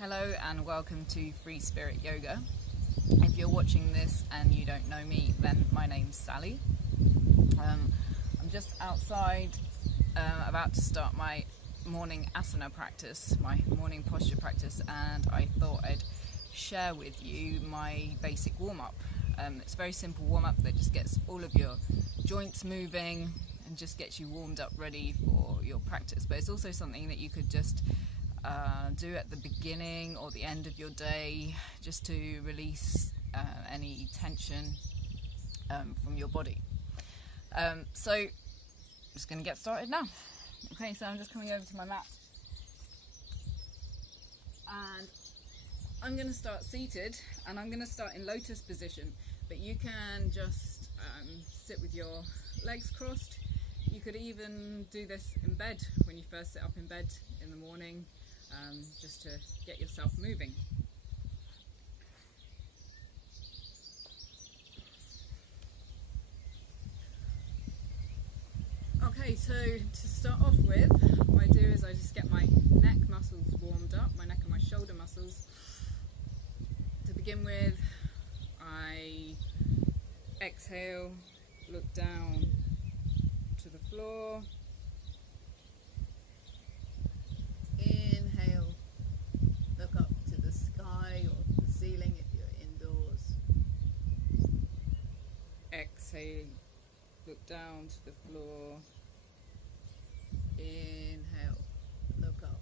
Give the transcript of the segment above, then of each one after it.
Hello and welcome to Free Spirit Yoga. If you're watching this and you don't know me, then my name's Sally. I'm just outside about to start my morning Asana practice, my morning posture practice, and I thought I'd share with you my basic warm-up. It's a very simple warm-up that just gets all of your joints moving and just gets you warmed up ready for your practice, but it's also something that you could just do at the beginning or the end of your day, just to release any tension from your body. So I'm just going to get started now. Okay, so I'm just coming over to my mat and I'm going to start seated, and I'm going to start in lotus position, but you can just sit with your legs crossed. You could even do this in bed when you first sit up in bed in the morning, just to get yourself moving. Okay, so to start off with, what I do is I just get my neck muscles warmed up, my neck and my shoulder muscles. To begin with, I exhale, look down to the floor. Inhale, look up to the sky or the ceiling if you're indoors. Exhale, look down to the floor. Inhale, look up.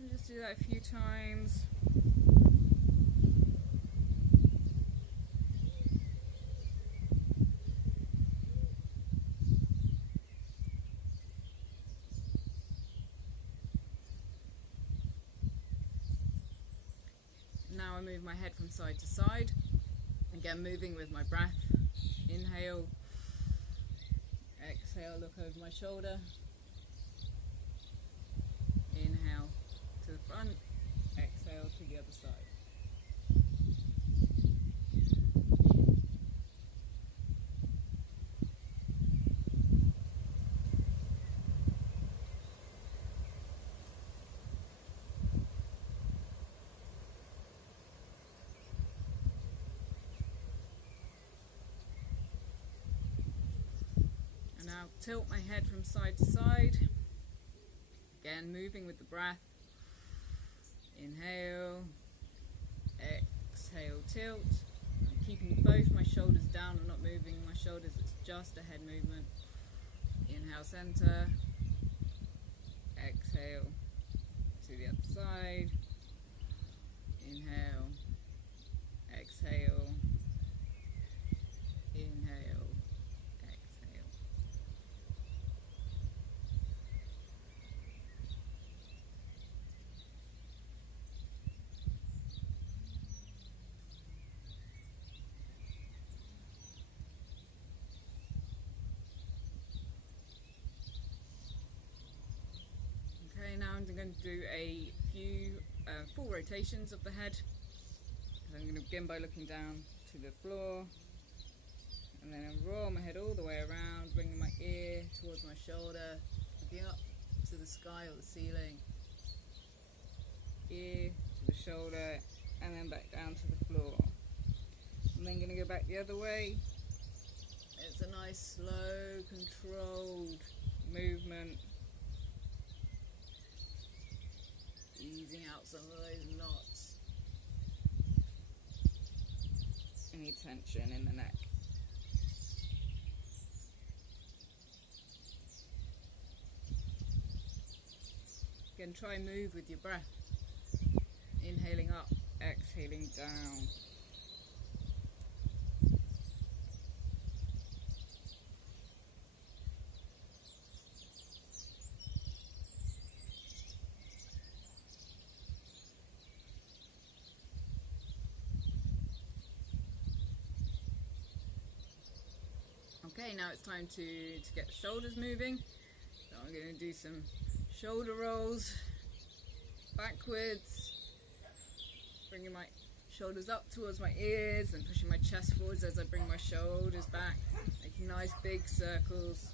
And just do that a few times. Now I move my head from side to side, again moving with my breath. Inhale, exhale, look over my shoulder. Inhale to the front, exhale to the other side. Now tilt my head from side to side, again moving with the breath. Inhale, exhale, tilt. I'm keeping both my shoulders down, I'm not moving my shoulders, it's just a head movement. Inhale, center, exhale to the other side. Inhale, exhale, inhale. Okay, now I'm going to do a few full rotations of the head. I'm going to begin by looking down to the floor, and then I'll roll my head all the way around, bringing my ear towards my shoulder, looking up to the sky or the ceiling, ear to the shoulder, and then back down to the floor. I'm then going to go back the other way. It's a nice, slow, controlled movement, easing out some of those knots, any tension in the neck. Again, try and move with your breath. Inhaling up, exhaling down. Okay, now it's time to get the shoulders moving. So I'm going to do some shoulder rolls backwards, bringing my shoulders up towards my ears and pushing my chest forwards as I bring my shoulders back, making nice big circles.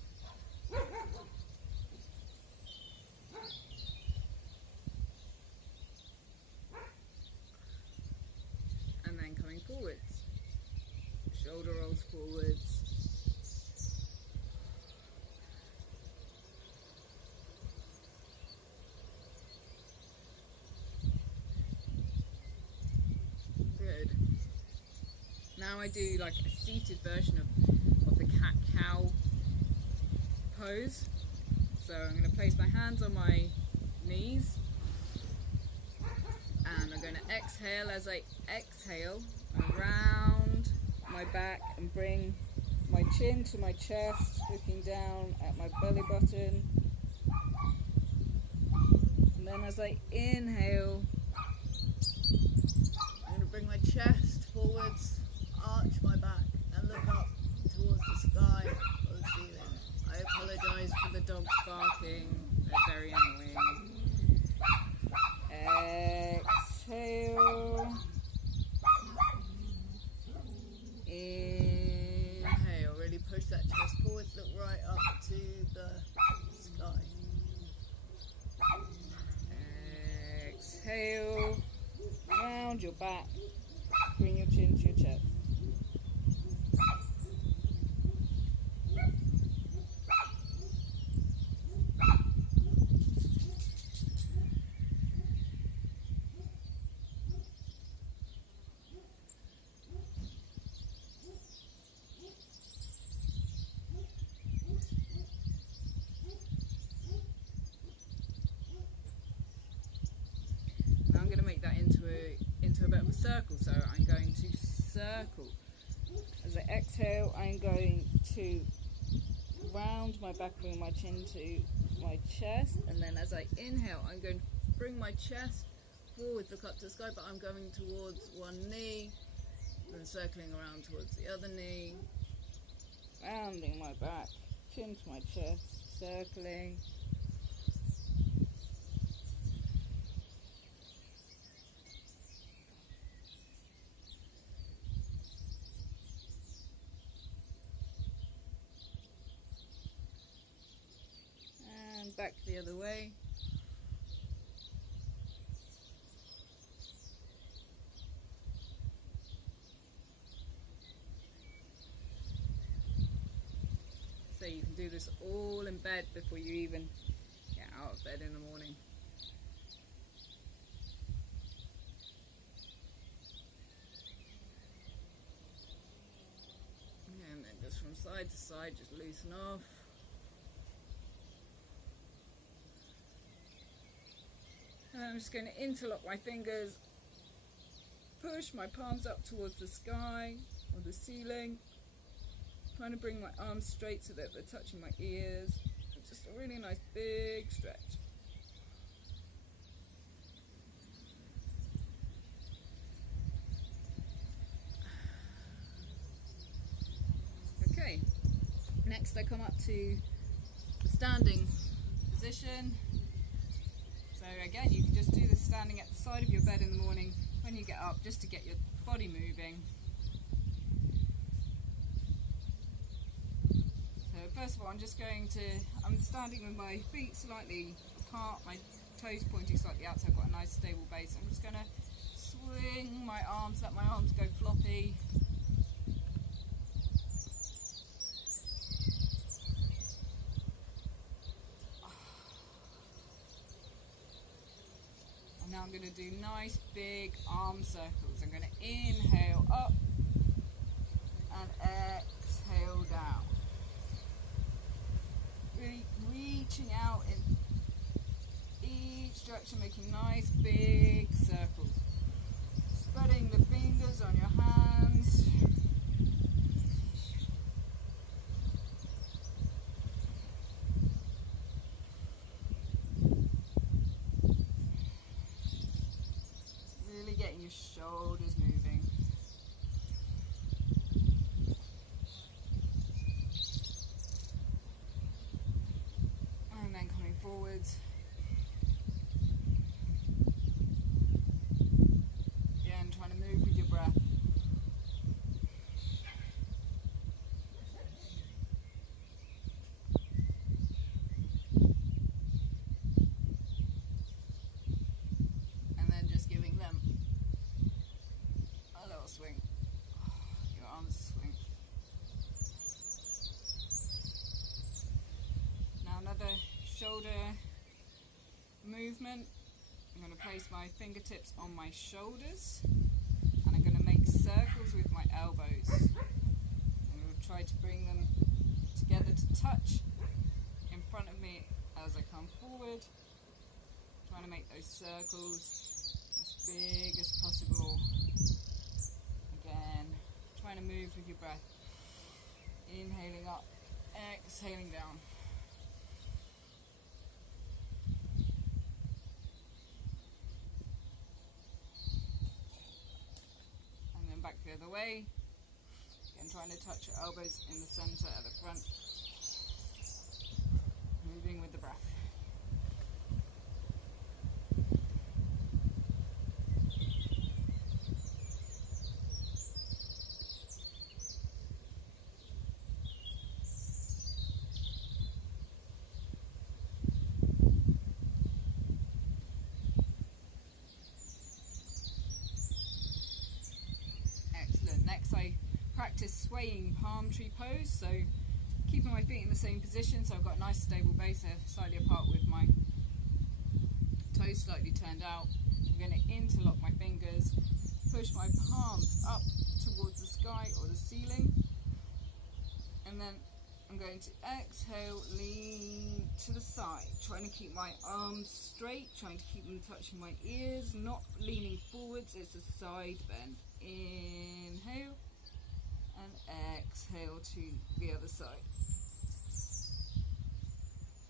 now I do like a seated version of the cat-cow pose. So I'm going to place my hands on my knees, and I'm going to exhale. As I exhale, around my back and bring my chin to my chest, looking down at my belly button. And then as I inhale, I'm going to bring my chest forwards, arch my back, and look up towards the sky or the ceiling. I apologise for the dogs barking, they're very annoying. Exhale. Inhale, really push that chest forwards, look right up to the sky. Exhale, round your back, bring your chin to your chest. Now I'm going to make that into a bit of a circle, so I'm going to circle. As I exhale, I'm going to round my back, bring my chin to my chest, and then as I inhale, I'm going to bring my chest forward, look up to the sky, but I'm going towards one knee, then circling around towards the other knee, rounding my back, chin to my chest, circling. And back the other way. So you can do this all in bed before you even get out of bed in the morning. And then just from side to side, just loosen off. And I'm just going to interlock my fingers, push my palms up towards the sky or the ceiling. Trying to bring my arms straight so that they're touching my ears. It's just a really nice big stretch. Okay, next I come up to the standing position. So again, you can just do this standing at the side of your bed in the morning when you get up, just to get your body moving. First of all, I'm standing with my feet slightly apart, my toes pointing slightly out, so I've got a nice stable base. I'm just going to swing my arms, let my arms go floppy. And now I'm going to do nice big arm circles. I'm going to inhale up and exhale down. Really reaching out in each direction, making nice big circles. Spreading the fingers on your hands. Really getting your shoulders moving. Forwards. Again, trying to move with your breath. And then just giving them a little swing. Your arms swing. Now another shoulder movement. I'm going to place my fingertips on my shoulders and I'm going to make circles with my elbows. And we'll try to bring them together to touch in front of me as I come forward. Trying to make those circles as big as possible. Again, trying to move with your breath. Inhaling up, exhaling down. And then back the other way. Again, trying to touch your elbows in the center at the front. Moving with the breath. Excellent. Next I practice swaying palm tree pose, so keeping my feet in the same position, so I've got a nice stable base. They're slightly apart with my toes slightly turned out. I'm going to interlock my fingers, push my palms up towards the sky or the ceiling, and then I'm going to exhale, lean to the side, trying to keep my arms straight, trying to keep them touching my ears, not leaning forwards, it's a side bend. Inhale and exhale to the other side.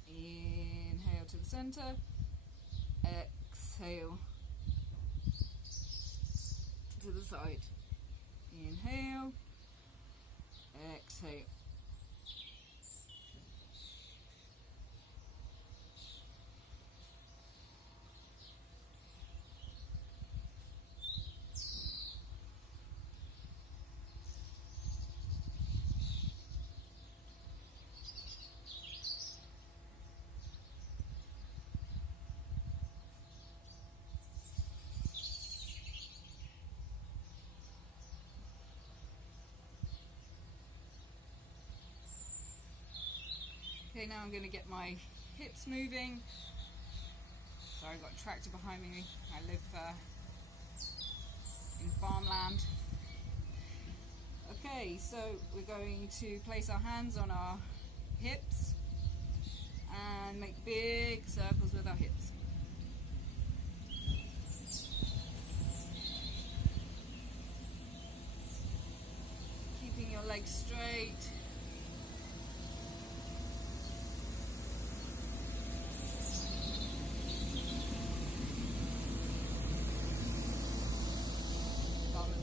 Inhale to the center, exhale to the side. Inhale, exhale. Okay, now I'm going to get my hips moving. Sorry, I've got a tractor behind me. I live in farmland. Okay, so we're going to place our hands on our hips and make big circles with our hips. Keeping your legs straight.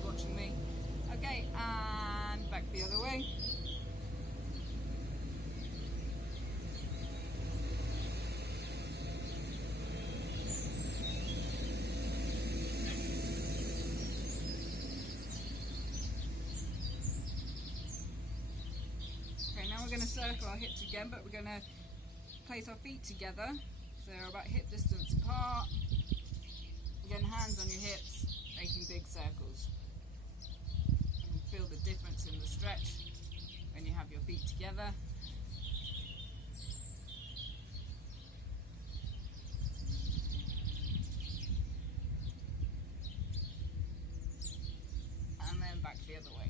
Watching me. Okay, and back the other way. Okay, now we're going to circle our hips again, but we're going to place our feet together, so they're about hip distance apart. Again, hands on your hips, making big circles. Feel the difference in the stretch when you have your feet together. And then back the other way.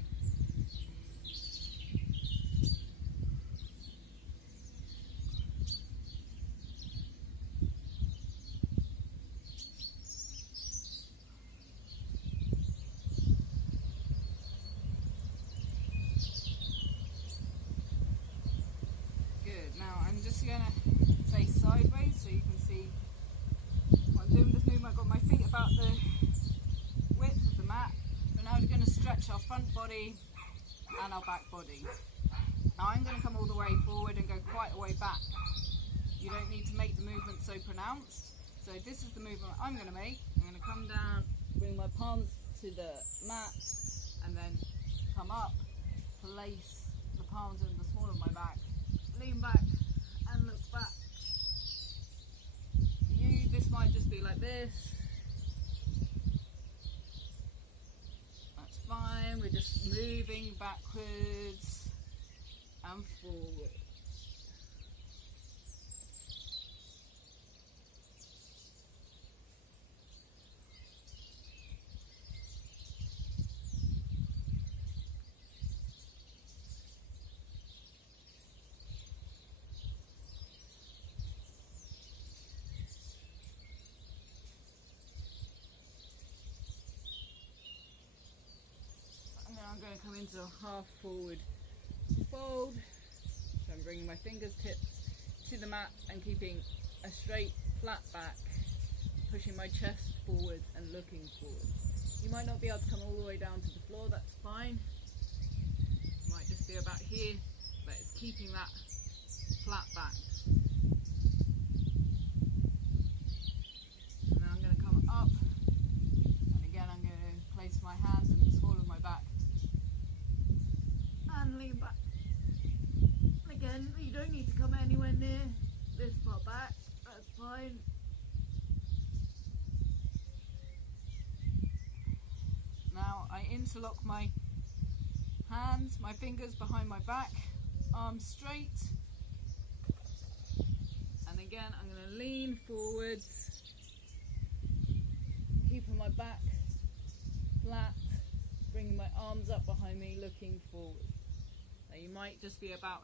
Now I'm just going to face sideways so you can see what I'm doing. This movement, I've got my feet about the width of the mat. But now we're going to stretch our front body and our back body. Now I'm going to come all the way forward and go quite a way back. You don't need to make the movement so pronounced. So this is the movement I'm going to make. I'm going to come down, bring my palms to the mat, and then come up, place the palms in the small of my back, lean back and look back. For you, this might just be like this. That's fine. We're just moving backwards and forward. going to come into a half forward fold. So I'm bringing my fingertips to the mat and keeping a straight flat back, pushing my chest forwards and looking forward. You might not be able to come all the way down to the floor, that's fine. It might just be about here, but it's keeping that flat back. And then I'm going to come up, and again I'm going to place my hands in the small of my back and lean back. Again, you don't need to come anywhere near this far back, that's fine. Now I interlock my hands, my fingers behind my back, arms straight, and again I'm going to lean forwards, keeping my back flat, bringing my arms up behind me, looking forward. Now you might just be about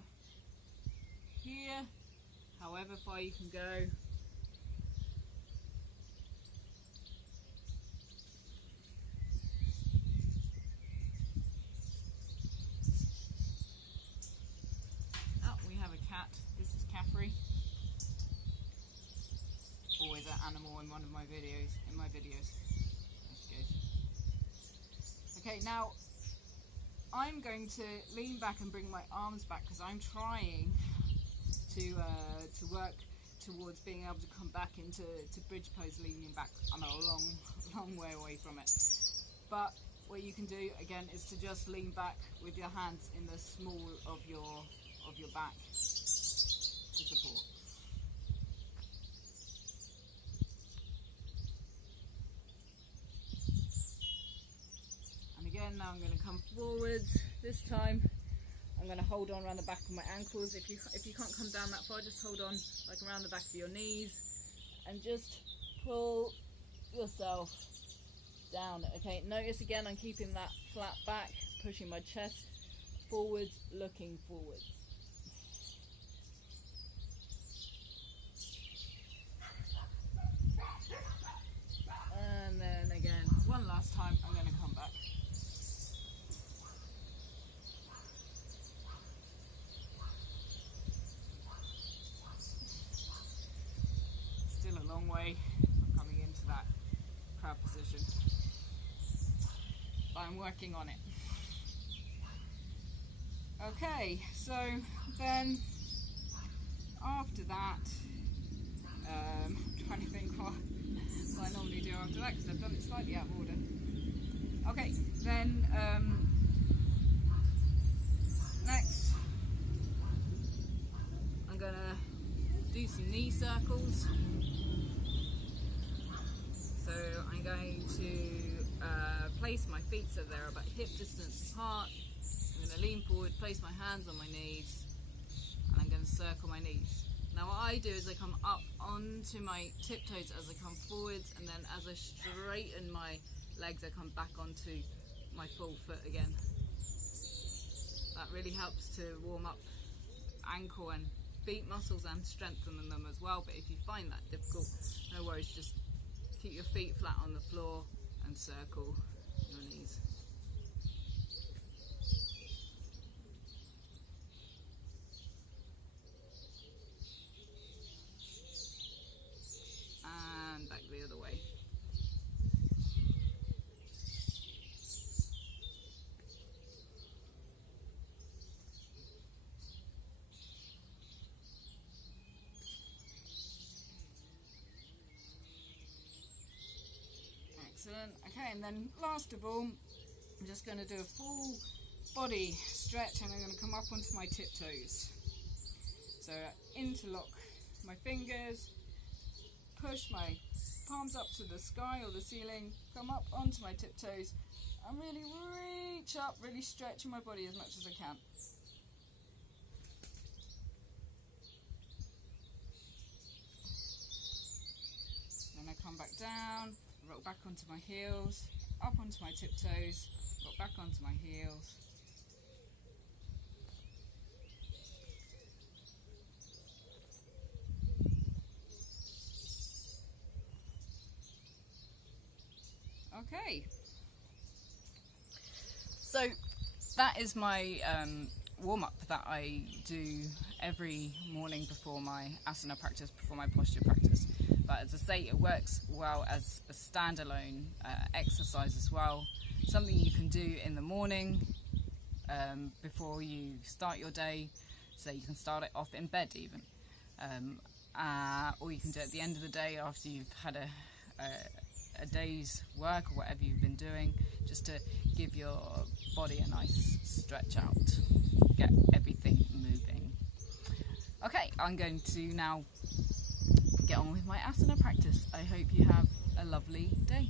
here, however far you can go. This is Caffrey. Always an animal in one of my videos. There she goes. Okay, now I'm going to lean back and bring my arms back because I'm trying to work towards being able to come back into bridge pose, leaning back. I'm a long way away from it. But what you can do again is to just lean back with your hands in the small of your back to support. And again, now I'm going to come forwards. This time I'm going to hold on around the back of my ankles. If you can't come down that far, just hold on like around the back of your knees and just pull yourself down. Okay, notice again I'm keeping that flat back, pushing my chest forwards, looking forwards. And then again, one last time, I'm going to come back. Still a long way from coming into that crab position, but I'm working on it. Okay, so then after that, I'm trying to think what I normally do after that because I've done it slightly out of order. Okay, then next I'm gonna do some knee circles. So I'm going to place my feet so they're about hip distance apart. I'm going to lean forward, place my hands on my knees, and I'm going to circle my knees. Now what I do is I come up onto my tiptoes as I come forwards, and then as I straighten my legs I come back onto my full foot again. That really helps to warm up ankle and feet muscles and strengthen them as well, but if you find that difficult, no worries, just keep your feet flat on the floor and circle your knees. And back the other way. Excellent. Okay, and then last of all, I'm just going to do a full body stretch, and I'm going to come up onto my tiptoes. So interlock my fingers, push my palms up to the sky or the ceiling, come up onto my tiptoes, and really reach up, really stretching my body as much as I can. Then I come back down, roll back onto my heels, up onto my tiptoes, roll back onto my heels. Okay, so that is my warm-up that I do every morning before my asana practice, before my posture practice. But as I say, it works well as a standalone exercise as well. Something you can do in the morning before you start your day, so you can start it off in bed even. Or you can do it at the end of the day after you've had a day's work or whatever you've been doing, just to give your body a nice stretch out, get everything moving. Okay, I'm going to now get on with my asana practice. I hope you have a lovely day.